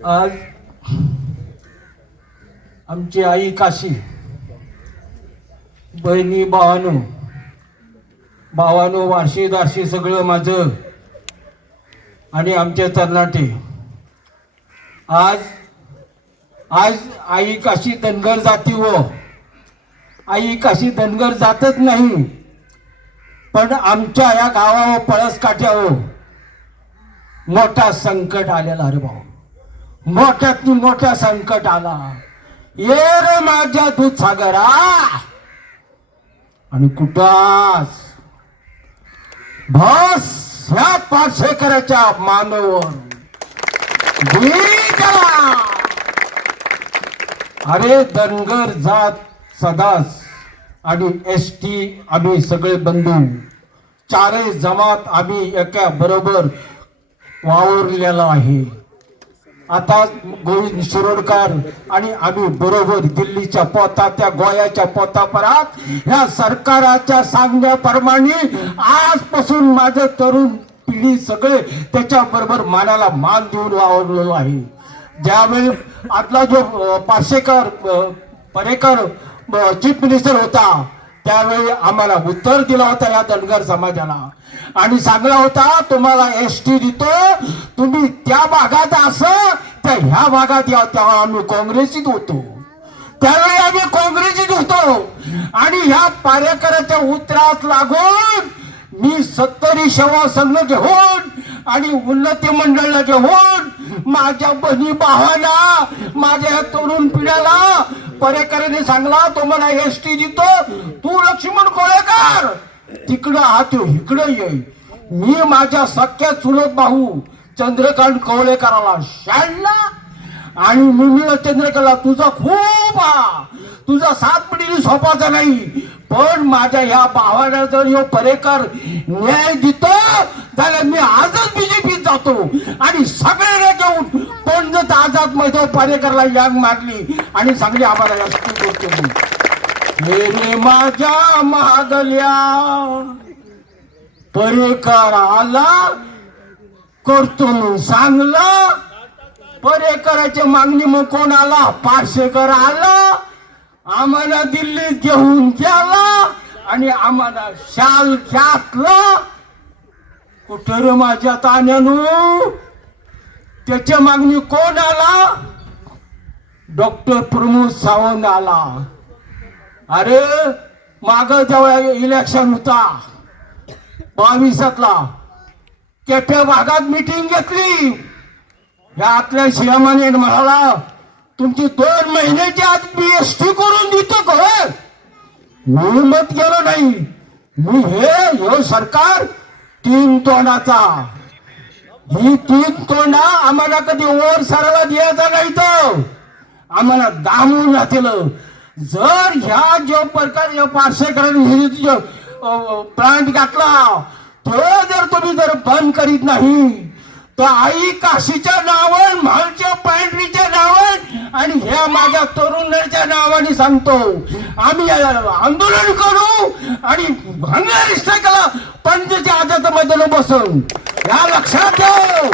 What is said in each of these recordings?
आज आमची आई काशी, बहिणी भावानो वारशी दारशी सगळं माझं आणि आमचे तरणाटे आज आज आई काशी धनगर जाती हो. आई काशी धनगर जातच नाही, पण आमच्या या गावावर पळस काठ्यावर मोठा संकट आलेला रे भाऊ. मोठ्यातनी मोठा संकट आला. ये रे माझ्या दूधसागरा आणि कुठास बस ह्या पारसेकराच्या मानवर अरे धनगर जात सदास आणि एसटी आम्ही सगळे बंधू चारही जमात आम्ही एका बरोबर वावरलेला आहे. आता गोविंद शिरोडकर आणि आम्ही बरोबर दिल्लीच्या पोतात त्या गोयाच्या पोतापर्यंत ह्या सरकाराच्या सांगण्याप्रमाणे आजपासून माझं तरुण पिढी सगळे त्याच्या बरोबर मानाला मान देऊन वावरलेलो आहे. ज्यावेळी आतला जो परेकर चीफ मिनिस्टर होता त्यावेळी आम्हाला उत्तर दिला होता या धनगर समाजाला आणि सांगला होता तुम्हाला एसटी देतो, तुम्ही त्या भागात असं त्या ह्या भागात या. तेव्हा आम्ही काँग्रेसीत होतो, त्यावेळी आम्ही काँग्रेसीत होतो आणि ह्या पारेकराच्या उत्तरास लागून मी 70 सेवा संघ घेऊन आणि उन्नती मंडळाला घेऊन माझ्या बहिणी भावाला माझ्या तरुण पिढ्याला परेकरांनी सांगला तुम्हाला एसटी देतो, तू लक्ष्मण कोळेकर तिकडं आहात इकडं ये. मी माझ्या सख्या चुलत भाऊ चंद्रकांत कवळेकराला शाळला आणि मी चंद्रकांतला तुझा खूप तुझा 7 पिढी सोपाचा नाही, पण माझ्या ह्या भावाला जर ह्यो परेकर न्याय देतो त्याला मी आजच बीजेपीत जातो आणि सगळ्यांना घेऊन पंडित आझाद मैदान परेकरला यांग मारली आणि सांगली आम्हाला एसटी करतो. मेरे माझ्या महागल्या परेकर आला करतो मी सांगला. परेकराची मागणी मग कोण आला? पारसेकर आला, आम्हाला दिल्लीत घेऊन गेला आणि आम्हाला शाल घातला. कुठं रे माझ्या तान्यानो त्याच्या मागणी कोण आला? डॉक्टर प्रमोद सावंत आला. अरे माग जेव्हा इलेक्शन होता 22ला केप्या भागात मीटिंग घेतली. या आतल्या शिवामाने म्हणाला तुमची 2 महिन्याची आज बीएसटी करून देतो का? मी मत गेलो नाही. मी हे सरकार 3 तोंडाचा, ही 3 तोंडा आम्हाला कधी वर सराला द्यायचा नाही, तर आम्हाला दामून राहतील. जर ह्या जो प्रकार पारसेकरांनी प्लांट घातला तो जर तुम्ही जर बंद करीत नाही तर आई काशीच्या नावान म्हालच्या पॅन्ट्रीच्या नावान आणि ह्या माझ्या तरुणाच्या नावाने सांगतो आम्ही आंदोलन करू आणि भंगारिष्ठाला पंचच्या आजात मध्ये बसून. या लक्षात ठेव,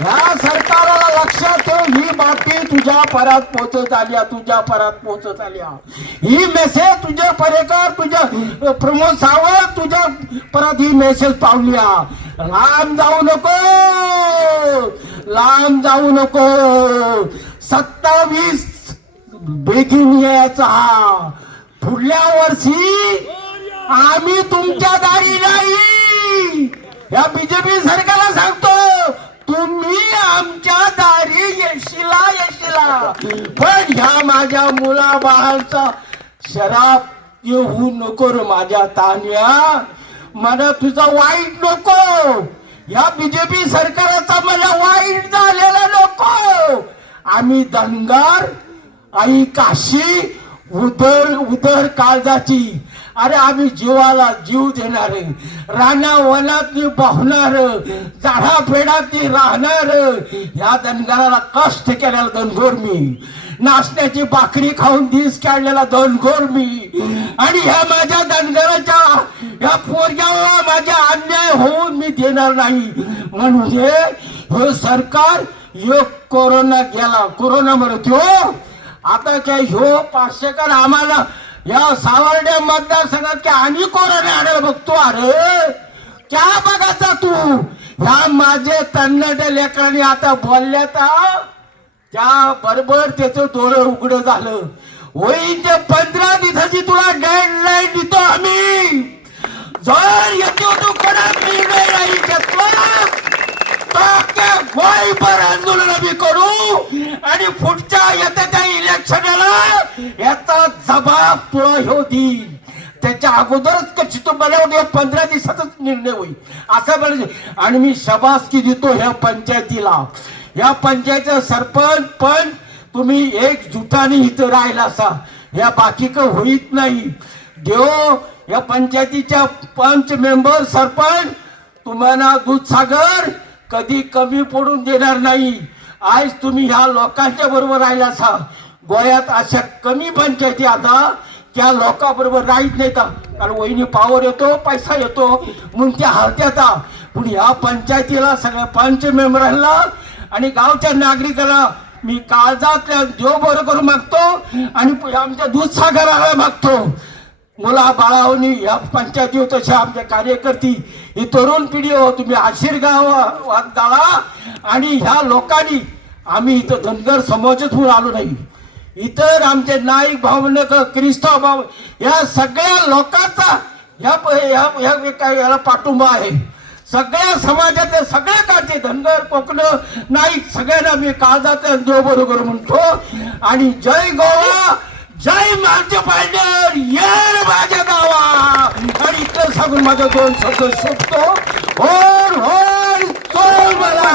या सरकाराला लक्षात ठेव, ही बातमी तुझ्या परात पोहोचत आल्या, तुझ्या परात पोहोचत आल्या. ही मेसेज तुझ्या परेकर तुझ्या प्रमोद सावंत तुझ्या परत ही मेसेज पावल्या. लांब जाऊ नको, लांब जाऊ नको. 27 बेगीन यायचा. पुढल्या वर्षी आम्ही तुमच्या दारी नाही. या बीजेपी सरकारला सांगतो तुम्ही आमच्या दारी येशीला, पण ह्या माझ्या मुलाबाळांचा शराब येऊ नको रे माझ्या तान्या. मला तुझा वाईट नको, या बीजेपी सरकाराचा मला वाईट झालेला नको. आम्ही धनगर आई काशी उदर काळजाची. अरे आम्ही जीवाला जीव देणार, राणा वनात पाहणार, झाडा पेडात राहणार. ह्या धनगराला कष्ट केलेला धनगोर मी, नाचण्याची भाकरी खाऊन दिस काढलेला धनगोर मी. आणि ह्या माझ्या धनगराच्या ह्या पोरग्यावर माझ्या अन्याय होऊन मी देणार नाही. म्हणजे हे सरकार ह्यो कोरोना गेला, कोरोना म्हणत ह्यो आता काय ह्यो 500 कर आम्हाला या सावर्डे मतदारसंघात काय आणि कोरोना आणायला बघतो. अरे क्या बघायचा तू ह्या माझे तन्नटे लेकरांनी आता बोलल्यात त्या बरोबर त्याचं डोळं उघडं झालं. होईल ते 15 दिवसाची तुला डेडलाईन देतो आम्ही. जर येतो तू कडक निर्णय नाही घेतला तर गोळीभर आंदोलन आम्ही करू आणि पुढच्या येत्या इलेक्शनला याचा जबाब तुला ह्यो देईल. त्याच्या अगोदरच कशी तो मला 15 दिवसातच निर्णय होईल असं म्हणायचं. आणि मी शबासकी देतो ह्या पंचायतीला, या पंचायतचा सरपंच पण तुम्ही एकजुटाने इथं राहिला असा, या बाकी का होईत नाही. देव या पंचायतीच्या 5 मेंबर सरपंच तुम्हाला दूधसागर कधी कमी पडून देणार नाही. आज तुम्ही ह्या लोकांच्या बरोबर राहिला असा. गोव्यात अशा कमी पंचायती आता त्या लोकांबरोबर राहत नाही कारण वहिनी पावर येतो, पैसा येतो म्हणून त्या हरत्यात. पण ह्या पंचायतीला सगळ्या 5 मेंबरांना आणि गावच्या नागरिकाला मी काळजातल्या देव बरं करून मागतो आणि आमच्या दूधसागराला मागतो. मुला बाळावणी या पंचायती तशा आमच्या कार्यकर्ती ही तरुण पिढी हो, तुम्ही आशीर्गावात गाळा. आणि ह्या लोकांनी आम्ही इथं धनगर समाजच म्हणून आलो नाही, इतर आमचे नाईक भावनगर ख्रिस्ताव भाव या सगळ्या लोकांचा याला पाठिंबा आहे. सगळ्या समाजातले सगळ्या काढते धनगर कोकण नाईक सगळ्यांना मी काळजात देव बरोबर म्हणतो. आणि जय गोवा, जय माझे पायडर, येर माझ्या गावा. आणि इथं सांगून माझा 2 शब्द शोधतो. होर होर चोर मला.